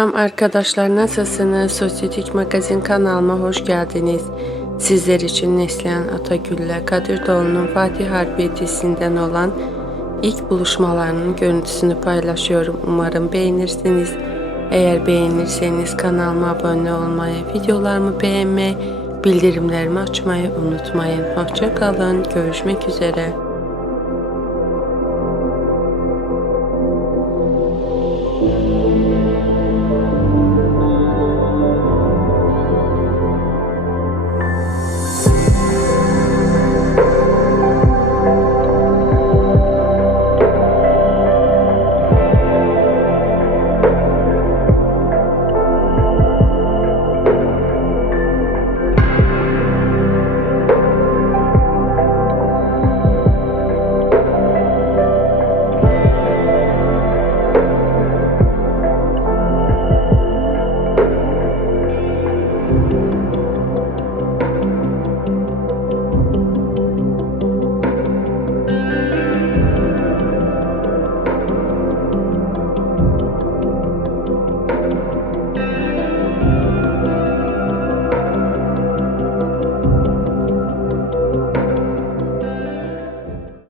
Selam arkadaşlar nasılsınız? Sosyetik Magazin kanalıma hoş geldiniz. Sizler için Neslihan Atagül'le Kadir Doğulu'nun Fatih Harbiye dizisinden olan ilk buluşmalarının görüntüsünü paylaşıyorum. Umarım beğenirsiniz. Eğer beğenirseniz kanalıma abone olmayı, videolarımı beğenmeyi, bildirimlerimi açmayı unutmayın. Hoşçakalın. Görüşmek üzere.